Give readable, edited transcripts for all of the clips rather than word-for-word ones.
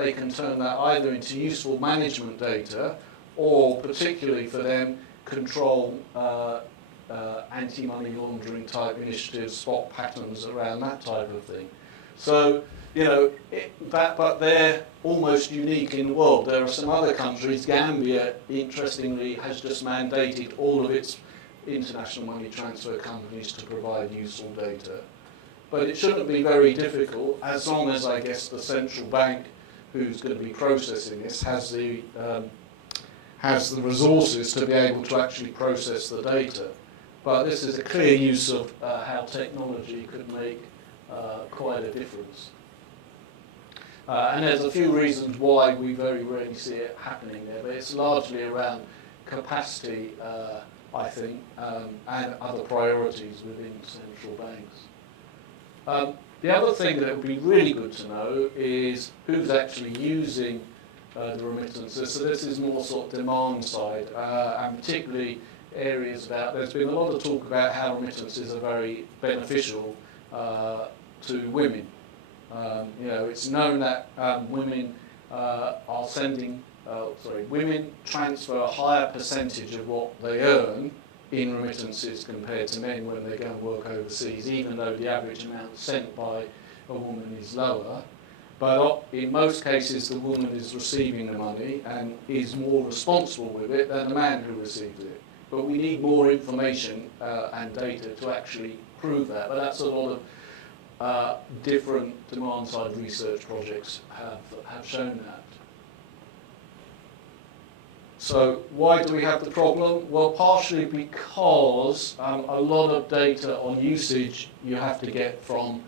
they can turn that either into useful management data or, particularly for them, control anti-money laundering type initiatives, spot patterns around that type of thing. So, you know, but they're almost unique in the world. There are some other countries. Gambia, interestingly, has just mandated all of its international money transfer companies to provide useful data. But it shouldn't be very difficult, as long as, I guess, the central bank, who's going to be processing this, has the resources to be able to actually process the data. But this is a clear use of how technology could make quite a difference. And there's a few reasons why we very rarely see it happening there, but it's largely around capacity, I think, and other priorities within central banks. The other thing that would be really good to know is who's actually using the remittances. So this is more sort of demand side, and particularly areas about, there's been a lot of talk about how remittances are very beneficial to women. You know, it's known that women women transfer a higher percentage of what they earn in remittances compared to men when they go and work overseas, even though the average amount sent by a woman is lower. But in most cases, the woman is receiving the money and is more responsible with it than the man who receives it. But we need more information and data to actually prove that. But that's a lot of different demand-side research projects have shown that. So why do we have the problem? Well, partially because a lot of data on usage you have to get from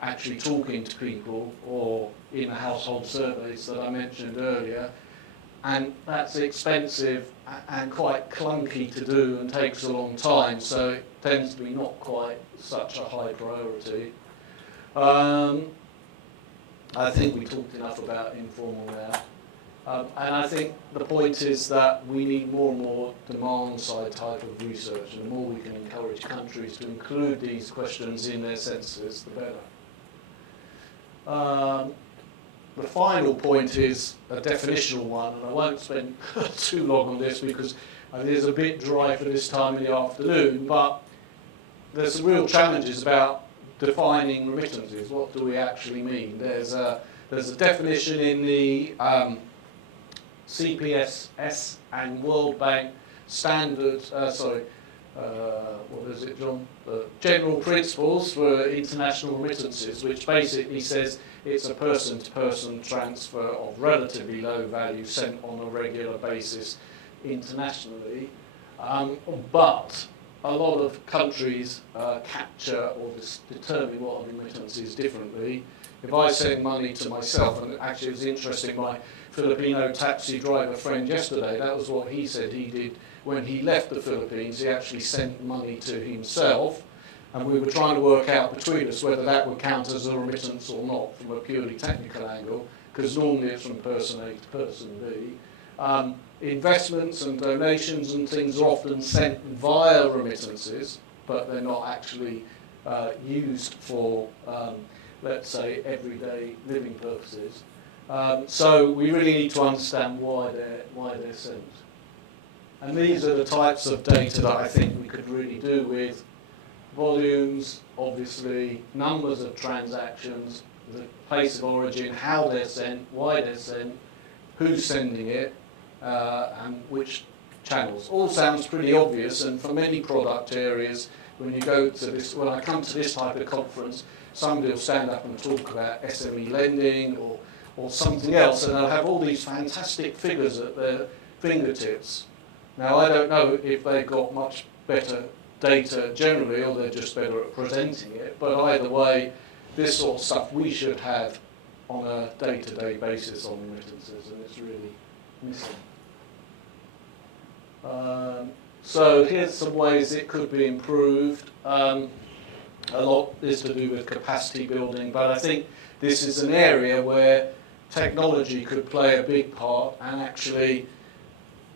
actually talking to people or in the household surveys that I mentioned earlier. And that's expensive and quite clunky to do and takes a long time, so it tends to be not quite such a high priority. I think we talked enough about informal now. And I think the point is that we need more and more demand-side type of research, and the more we can encourage countries to include these questions in their census, the better. The final point is a definitional one, and I won't spend too long on this because it is a bit dry for this time in the afternoon, but there's some real challenges about defining remittances. What do we actually mean? There's a definition in the CPSS and World Bank standards, what is it, John? General Principles for International Remittances, which basically says it's a person-to-person transfer of relatively low value sent on a regular basis internationally. But a lot of countries capture or determine what a remittance is differently. If I send money to myself, and actually it was interesting, my Filipino taxi driver friend yesterday, that was what he said he did when he left the Philippines. He actually sent money to himself, and we were trying to work out between us whether that would count as a remittance or not from a purely technical angle, because normally it's from person A to person B. Investments and donations and things are often sent via remittances, but they're not actually used for, let's say, everyday living purposes. So we really need to understand why they're sent. And these are the types of data that I think we could really do with volumes, obviously, numbers of transactions, the place of origin, how they're sent, why they're sent, who's sending it, and which channels. All sounds pretty obvious, and for many product areas, when I come to this type of conference, somebody will stand up and talk about SME lending or something else, and they'll have all these fantastic figures at their fingertips. Now, I don't know if they've got much better data generally, or they're just better at presenting it, but either way, this sort of stuff we should have on a day-to-day basis on remittances, and it's really missing. So here's some ways it could be improved. A lot is to do with capacity building, but I think this is an area where technology could play a big part, and actually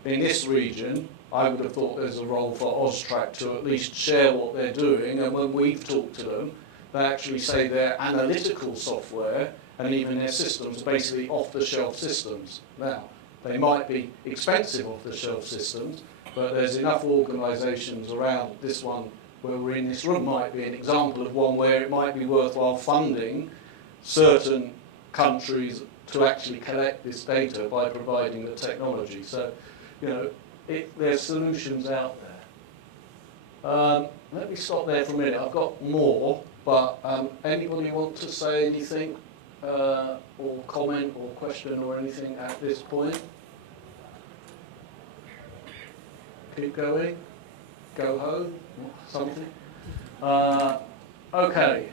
in this region I would have thought there's a role for Austrac to at least share what they're doing, and when we've talked to them, they actually say their analytical software and even their systems are basically off-the-shelf systems. Now, they might be expensive off-the-shelf systems, but there's enough organisations around. This one where we're in this room might be an example of one where it might be worthwhile funding certain countries to actually collect this data by providing the technology. So, you know, there's solutions out there. Let me stop there for a minute. I've got more, but anybody want to say anything or comment or question or anything at this point? Keep going? Go home? Something? Okay.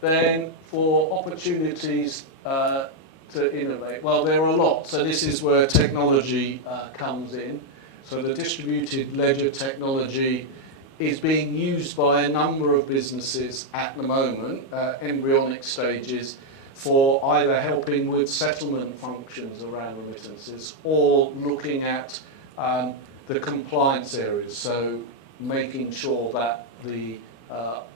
Then for opportunities to innovate, well, there are a lot. So this is where technology comes in. So the distributed ledger technology is being used by a number of businesses at the moment, embryonic stages, for either helping with settlement functions around remittances or looking at the compliance areas. So making sure that the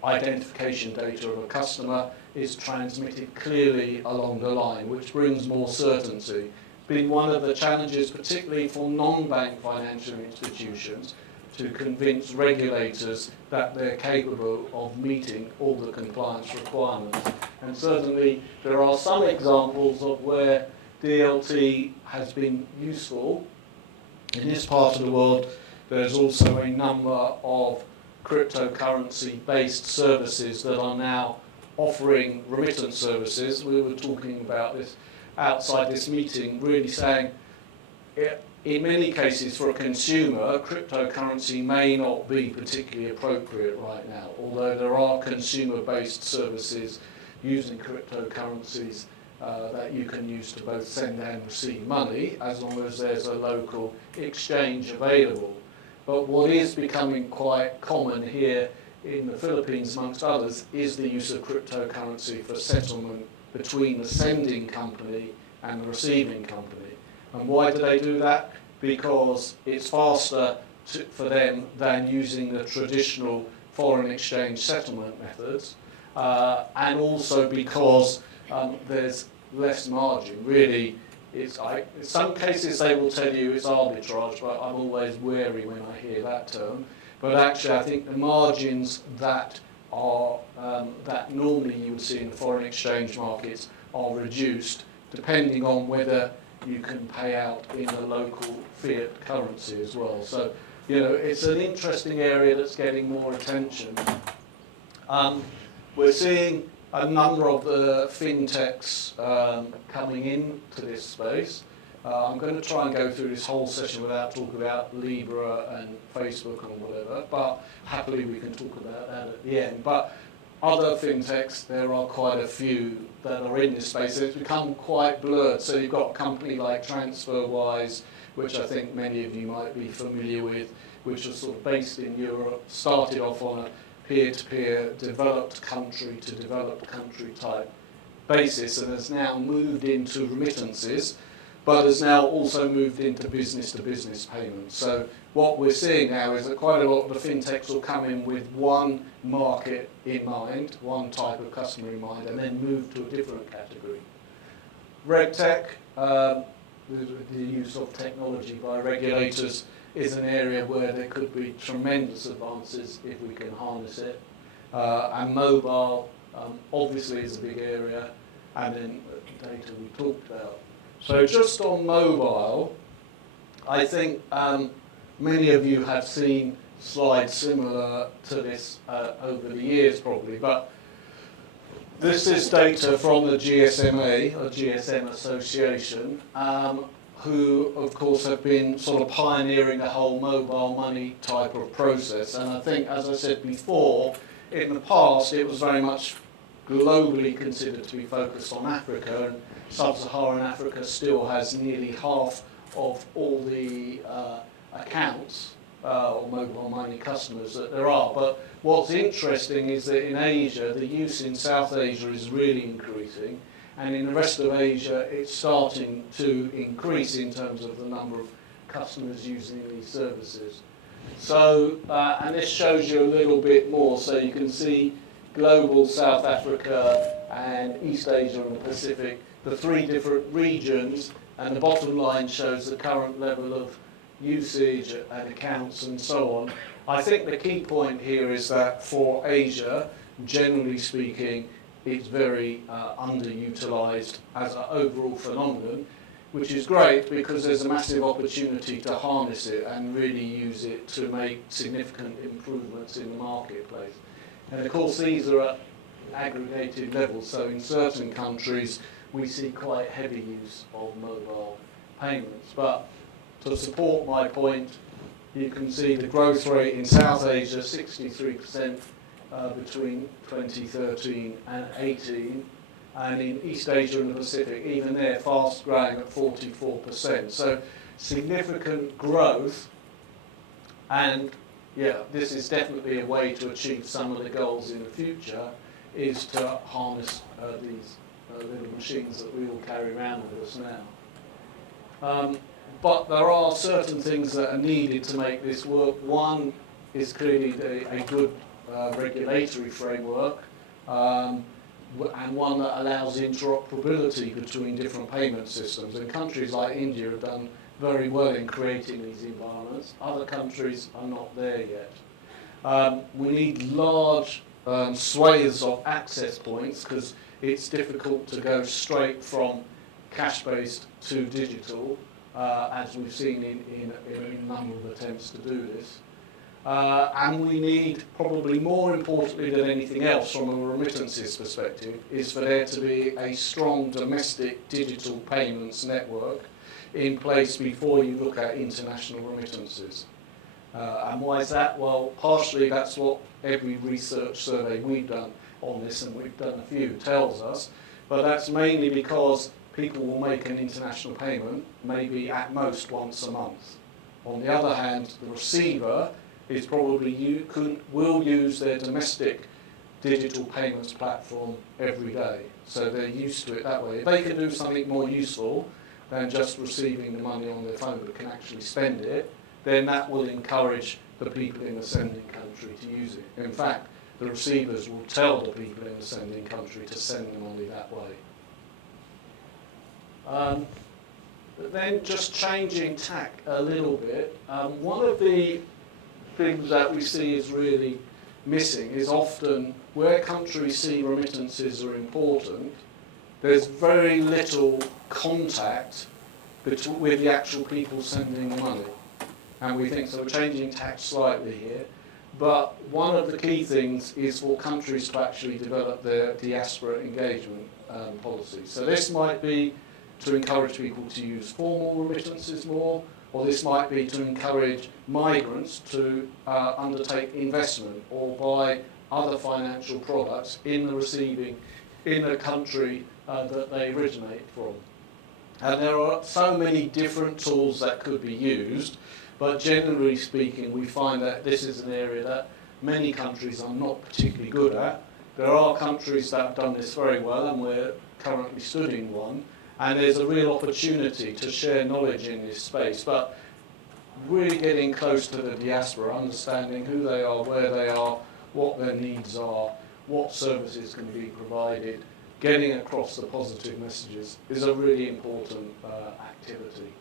identification data of a customer is transmitted clearly along the line, which brings more certainty. It's been one of the challenges, particularly for non-bank financial institutions, to convince regulators that they're capable of meeting all the compliance requirements. And certainly there are some examples of where DLT has been useful. In this part of the world, there's also a number of cryptocurrency-based services that are now offering remittance services. We were talking about this outside this meeting, really saying, in many cases for a consumer, cryptocurrency may not be particularly appropriate right now, although there are consumer-based services using cryptocurrencies that you can use to both send and receive money, as long as there's a local exchange available. But what is becoming quite common here in the Philippines, amongst others, is the use of cryptocurrency for settlement between the sending company and the receiving company. And why do they do that? Because it's faster for them than using the traditional foreign exchange settlement methods, and also because there's less margin. Really, in some cases they will tell you it's arbitrage, but I'm always wary when I hear that term. But actually, I think the margins that are that normally you would see in the foreign exchange markets are reduced, depending on whether you can pay out in the local fiat currency as well. So, you know, it's an interesting area that's getting more attention. We're seeing a number of the fintechs coming into this space. I'm going to try and go through this whole session without talking about Libra and Facebook and whatever, but happily we can talk about that at the end. But other fintechs, there are quite a few that are in this space. It's become quite blurred. So you've got a company like TransferWise, which I think many of you might be familiar with, which was sort of based in Europe, started off on a peer-to-peer, developed country to developed country type basis, and has now moved into remittances, but has now also moved into business-to-business payments. So what we're seeing now is that quite a lot of the fintechs will come in with one market in mind, one type of customer in mind, and then move to a different category. RegTech, the use of technology by regulators, is an area where there could be tremendous advances if we can harness it. And mobile, obviously, is a big area, and then data we talked about. So just on mobile, I think many of you have seen slides similar to this over the years probably, but this is data from the GSMA, or GSM Association, who of course have been sort of pioneering the whole mobile money type of process. And I think, as I said before, in the past it was very much globally considered to be focused on Africa, and sub-Saharan Africa still has nearly half of all the accounts or mobile money customers that there are. But what's interesting is that in Asia, the use in South Asia is really increasing, and in the rest of Asia, it's starting to increase in terms of the number of customers using these services. So, and this shows you a little bit more. So you can see global, South Africa, and East Asia and the Pacific, the 3 different regions, and the bottom line shows the current level of usage and accounts and so on. I think the key point here is that for Asia, generally speaking, it's very underutilised as an overall phenomenon, which is great because there's a massive opportunity to harness it and really use it to make significant improvements in the marketplace. And of course these are at aggregated levels, so in certain countries we see quite heavy use of mobile payments. But to support my point, you can see the growth rate in South Asia, 63% between 2013 and 18, and in East Asia and the Pacific, even there, fast growing at 44%. So significant growth, and yeah, this is definitely a way to achieve some of the goals in the future, is to harness these little machines that we all carry around with us now. But there are certain things that are needed to make this work. One is clearly a good regulatory framework, and one that allows interoperability between different payment systems. And countries like India have done very well in creating these environments. Other countries are not there yet. We need large swathes of access points because it's difficult to go straight from cash-based to digital, as we've seen in a number of attempts to do this. And we need, probably more importantly than anything else from a remittances perspective, is for there to be a strong domestic digital payments network in place before you look at international remittances. And why is that? Well, partially that's what every research survey we've done on this, and we've done a few, tells us, but that's mainly because people will make an international payment maybe at most once a month. On the other hand, the receiver is probably will use their domestic digital payments platform every day, so they're used to it that way. If they can do something more useful than just receiving the money on their phone but can actually spend it, then that will encourage the people in the sending country to use it. In fact, the receivers will tell the people in the sending country to send the money that way. But then just changing tack a little bit, one of the things that we see is really missing is often where countries see remittances are important, there's very little contact with the actual people sending the money. And we think, so we're changing tack slightly here, but one of the key things is for countries to actually develop their diaspora engagement policies. So this might be to encourage people to use formal remittances more, or this might be to encourage migrants to undertake investment or buy other financial products in the country that they originate from. And there are so many different tools that could be used, but generally speaking, we find that this is an area that many countries are not particularly good at. There are countries that have done this very well, and we're currently studying one, and there's a real opportunity to share knowledge in this space, but really getting close to the diaspora, understanding who they are, where they are, what their needs are, what services can be provided, getting across the positive messages is a really important activity.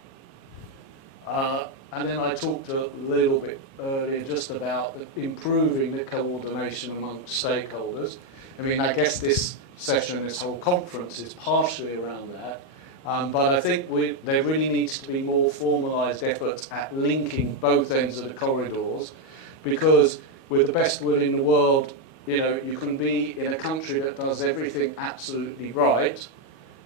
And then I talked a little bit earlier just about improving the coordination amongst stakeholders. I mean, I guess this session, this whole conference is partially around that, but I think there really needs to be more formalised efforts at linking both ends of the corridors, because with the best will in the world, you know, you can be in a country that does everything absolutely right,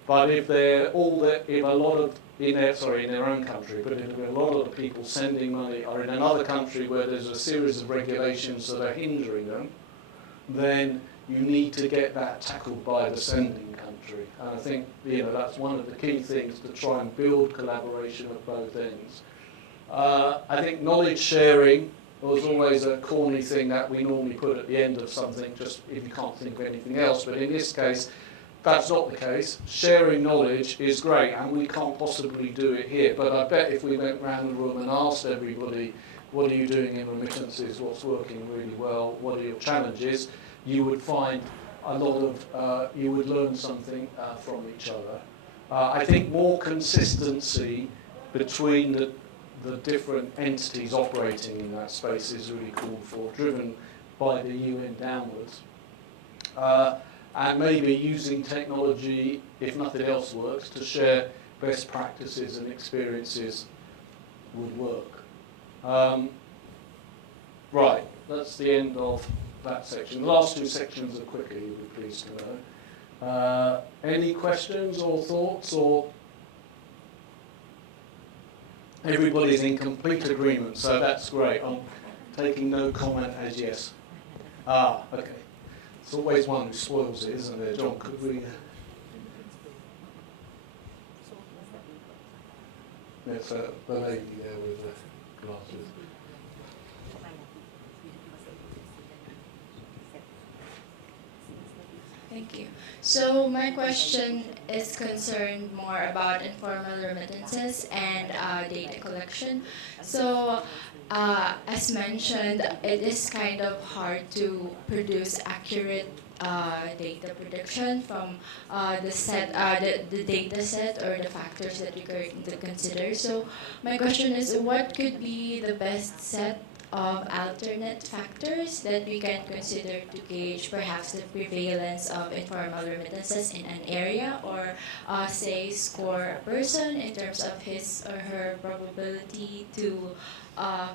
but if in their own country, but if a lot of the people sending money are in another country where there's a series of regulations that are hindering them, then you need to get that tackled by the sending country. And I think, you know, that's one of the key things to try and build collaboration at both ends. I think knowledge sharing was always a corny thing that we normally put at the end of something, just if you can't think of anything else. But in this case, that's not the case. Sharing knowledge is great, and we can't possibly do it here. But I bet if we went around the room and asked everybody, what are you doing in remittances, what's working really well, what are your challenges, you would find a lot of, you would learn something from each other. I think more consistency between the different entities operating in that space is really called for, driven by the UN downwards. And maybe using technology, if nothing else works, to share best practices and experiences would work. Right, that's the end of that section. The last two sections are quicker, you'll be pleased to know. Any questions or thoughts, or everybody's in complete agreement, so that's great. I'm taking no comment as yes. Okay. It's always one who spoils it, isn't there? John, could we... There's the lady there with the glasses. Thank you. So my question is concerned more about informal remittances and data collection. So as mentioned, it is kind of hard to produce accurate data prediction from the data set or the factors that we currently consider. So my question is, what could be the best set of alternate factors that we can consider to gauge perhaps the prevalence of informal remittances in an area, or say score a person in terms of his or her probability to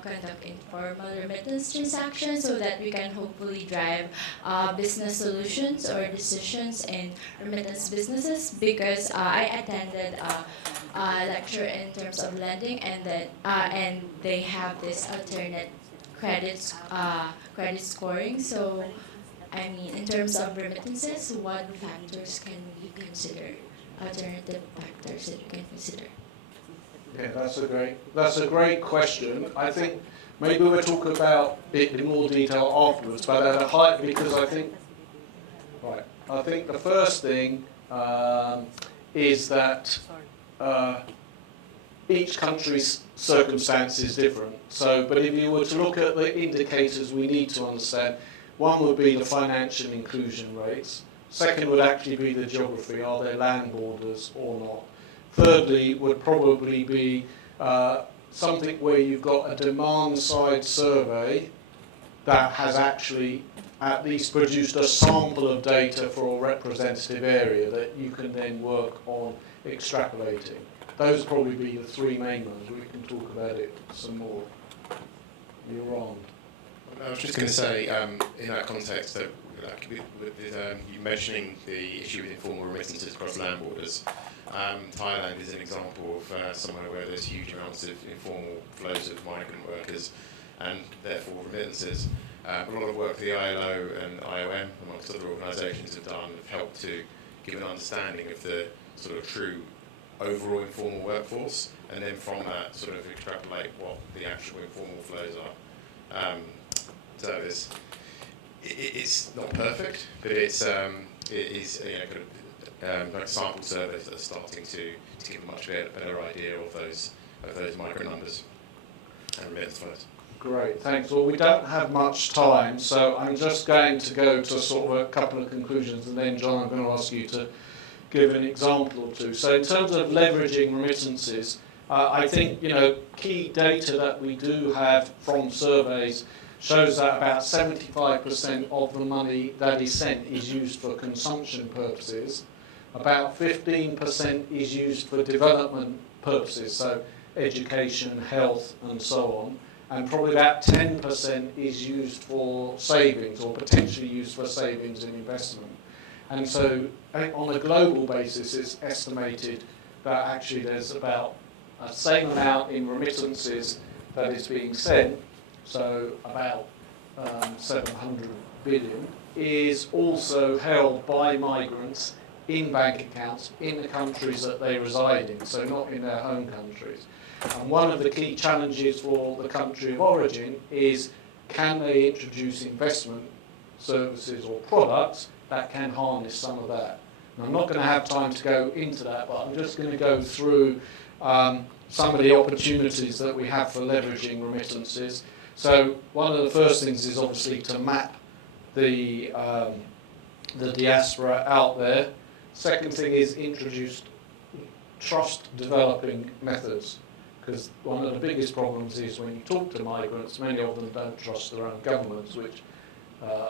conduct informal remittance transactions, so that we can hopefully drive business solutions or decisions in remittance businesses? Because I attended a lecture in terms of lending, and they have this alternate credit scoring. So, I mean, in terms of remittances, what factors can we consider? Alternative factors that we can consider. Yeah, that's a great question. I think maybe we'll talk about it in more detail afterwards, but at a height, because I think the first thing is that each country's circumstance is different. So, but if you were to look at the indicators we need to understand, one would be the financial inclusion rates. Second would actually be the geography. Are there land borders or not? Thirdly would probably be something where you've got a demand-side survey that has actually at least produced a sample of data for a representative area that you can then work on extrapolating. Those probably be the three main ones. We can talk about it some more. You're on. I was just going to say, in that context, that with you mentioning the issue with informal remittances across land borders, Thailand is an example of somewhere where there's huge amounts of informal flows of migrant workers and therefore remittances. A lot of work the ILO and IOM, amongst other organisations, have done have helped to give an understanding of the sort of true overall informal workforce, and then from that sort of extrapolate what the actual informal flows are. So it's not perfect, but it is like sample surveys that are starting to give a much better idea of those micro numbers and remittance flows. Great, thanks. Well, we don't have much time, so I'm just going to go to sort of a couple of conclusions, and then John, I'm going to ask you to give an example or two. So in terms of leveraging remittances, I think key data that we do have from surveys shows that about 75% of the money that is sent is used for consumption purposes. About 15% is used for development purposes, so education, health, and so on. And probably about 10% is used for savings, or potentially used for savings and investment. And so on a global basis, it's estimated that actually there's about the same amount in remittances that is being sent, so about 700 billion, is also held by migrants in bank accounts in the countries that they reside in, so not in their home countries. And one of the key challenges for the country of origin is, can they introduce investment services or products that can harness some of that? And I'm not going to have time to go into that, but I'm just going to go through some of the opportunities that we have for leveraging remittances. So one of the first things is obviously to map the diaspora out there. Second thing is introduce trust developing methods, because one of the biggest problems is when you talk to migrants, many of them don't trust their own governments, which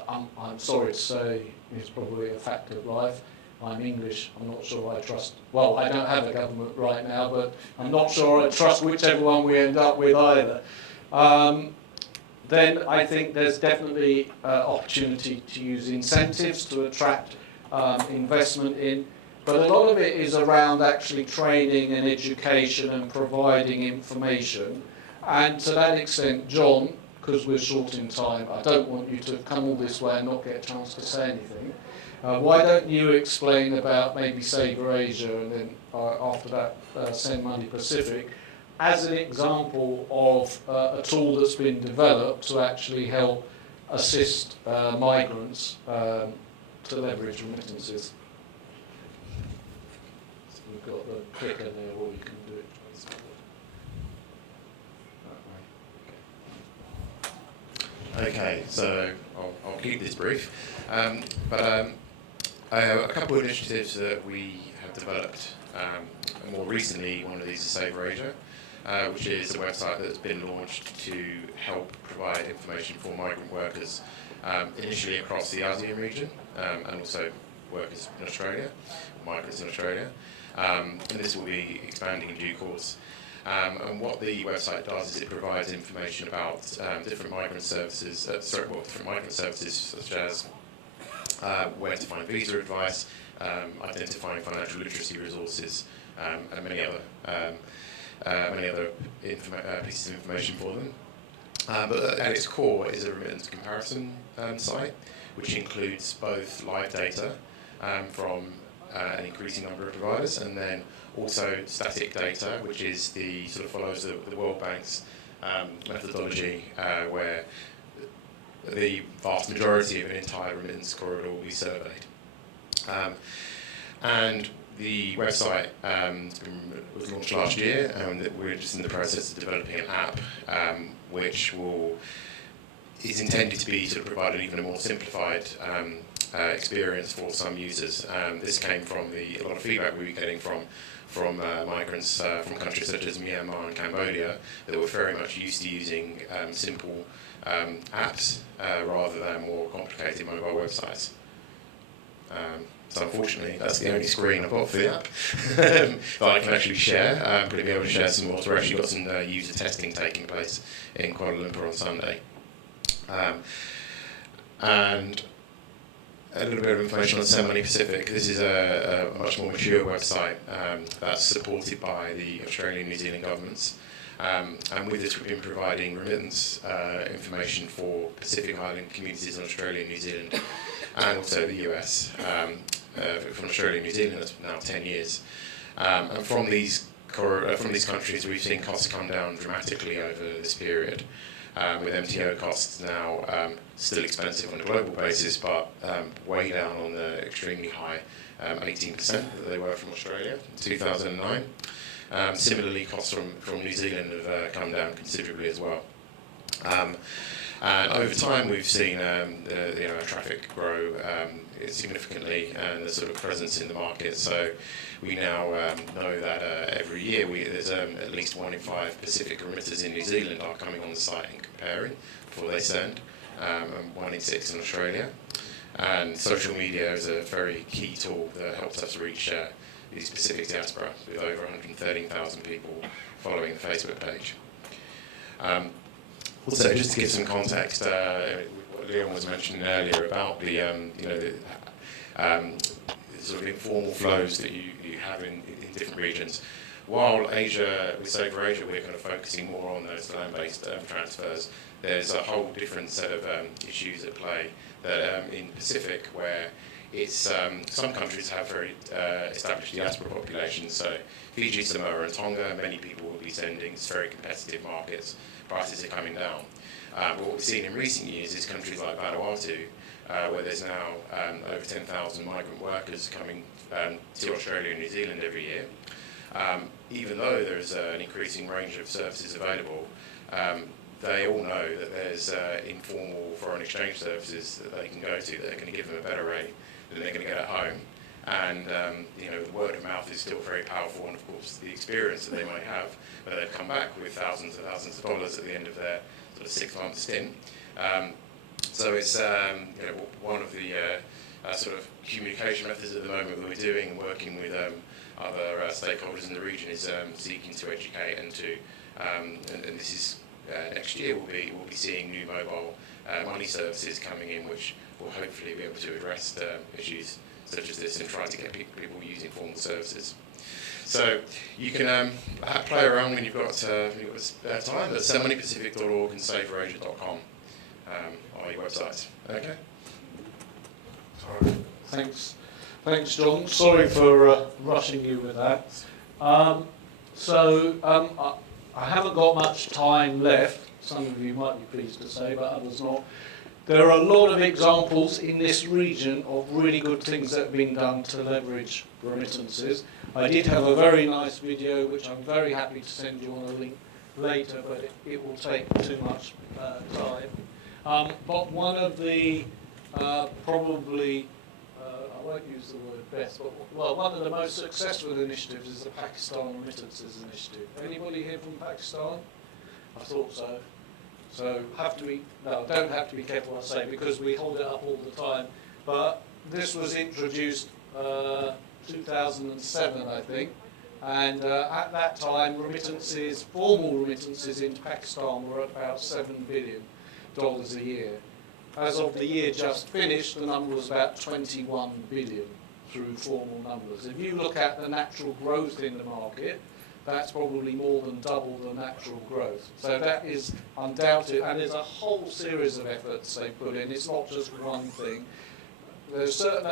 I'm sorry to say is probably a fact of life. I'm English, I'm not sure I trust, well, I don't have a government right now, but I'm not sure I trust whichever one we end up with either. Then I think there's definitely opportunity to use incentives to attract investment in, but a lot of it is around actually training and education and providing information. And to that extent, John, because we're short in time, I don't want you to come all this way and not get a chance to say anything. Why don't you explain about maybe Sabre Asia and then after that Send Money Pacific as an example of a tool that's been developed to actually help assist migrants to leverage remittances. So we've got the clicker there where we can do it. Okay, so I'll keep this brief. But a couple of initiatives that we have developed more recently. One of these is Sabre Asia, which is a website that's been launched to help provide information for migrant workers, initially across the ASEAN region, and also workers in Australia, migrants in Australia. And this will be expanding in due course. And what the website does is it provides information about different migrant services, different migrant services such as where to find visa advice, identifying financial literacy resources, and many other pieces of information for them. But at its core is a remittance comparison site, which includes both live data from an increasing number of providers, and then also static data, which is the sort of follows the World Bank's methodology, where the vast majority of an entire remittance corridor will be surveyed. And the website was launched last year, and we're just in the process of developing an app, which is intended to be sort of provide an even more simplified experience for some users. This came from a lot of feedback we were getting from migrants from countries such as Myanmar and Cambodia that were very much used to using simple apps rather than more complicated mobile websites. So unfortunately, that's the only screen I've got for the app that I can actually share. I'm going to be able to share some more. So we've actually got some user testing taking place in Kuala Lumpur on Sunday. And a little bit of information on Send Money Pacific. This is a much more mature website that's supported by the Australian and New Zealand governments. And with this, we've been providing remittance information for Pacific Island communities in Australia and New Zealand, and also the US. From Australia and New Zealand, it's now 10 years. And from these countries, we've seen costs come down dramatically over this period, with MTO costs now still expensive on a global basis, but way down on the extremely high 18% that they were from Australia in 2009. Similarly, costs from New Zealand have come down considerably as well. And over time, we've seen traffic grow significantly and the sort of presence in the market. So we now know that every year there's at least 1 in 5 Pacific remitters in New Zealand are coming on the site and comparing before they send, and 1 in 6 in Australia. And social media is a very key tool that helps us reach the Pacific diaspora, with over 113,000 people following the Facebook page. Also, just to give some context, what Leon was mentioning earlier about the sort of informal flows that you have in different regions. While Asia, with Sabre Asia, we're kind of focusing more on those land-based transfers, there's a whole different set of issues at play that in Pacific, where it's some countries have very established diaspora populations. So Fiji, Samoa, and Tonga, many people will be sending. It's very competitive markets. Prices are coming down. But what we've seen in recent years is countries like Vanuatu, where there's now over 10,000 migrant workers coming to Australia and New Zealand every year. Even though there's an increasing range of services available, they all know that there's informal foreign exchange services that they can go to that are going to give them a better rate than they're going to get at home. And the word of mouth is still very powerful, and of course the experience that they might have, where they've come back with thousands and thousands of dollars at the end of their sort of 6-month stint. So it's one of the sort of communication methods at the moment that we're doing and working with other stakeholders in the region is seeking to educate and to and this is next year we'll be seeing new mobile money services coming in, which will hopefully be able to address issues such as this and try to get people using formal services. So you can play around when you've got spare time, but sendmoneypacific.org and saverasia.com are your websites. Okay. Sorry. Thanks, John. Sorry for rushing you with that. I haven't got much time left. Some of you might be pleased to say, but others not. There are a lot of examples in this region of really good things that have been done to leverage remittances. I did have a very nice video, which I'm very happy to send you on a link later, but it will take too much time. But one of the probably, I won't use the word best, but one of the most successful initiatives is the Pakistan Remittances Initiative. Anybody here from Pakistan? I thought so. So don't have to be careful what I say, because we hold it up all the time. But this was introduced 2007, I think, and at that time, formal remittances into Pakistan were about $7 billion a year. As of the year just finished, the number was about 21 billion through formal numbers. If you look at the natural growth in the market, that's probably more than double the natural growth. So that is undoubted, and there's a whole series of efforts they put in. It's not just one thing. There's certain.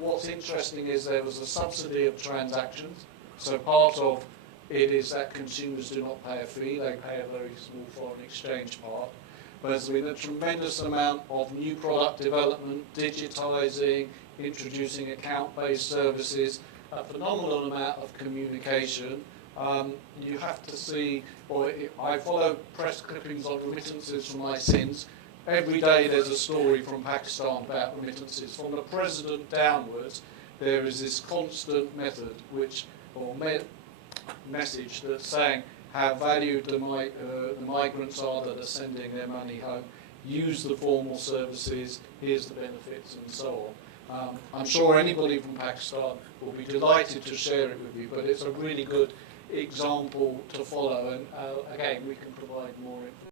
What's interesting is there was a subsidy of transactions. So part of it is that consumers do not pay a fee; they pay a very small foreign exchange part. But there's been a tremendous amount of new product development, digitising, introducing account-based services, a phenomenal amount of communication. You have to see, I follow press clippings on remittances from my sins. Every day there's a story from Pakistan about remittances. From the president downwards, there is this constant message that's saying how valued the migrants are that are sending their money home. Use the formal services, here's the benefits, and so on. I'm sure anybody from Pakistan will be delighted to share it with you, but it's a really good example to follow, and again, we can provide more information.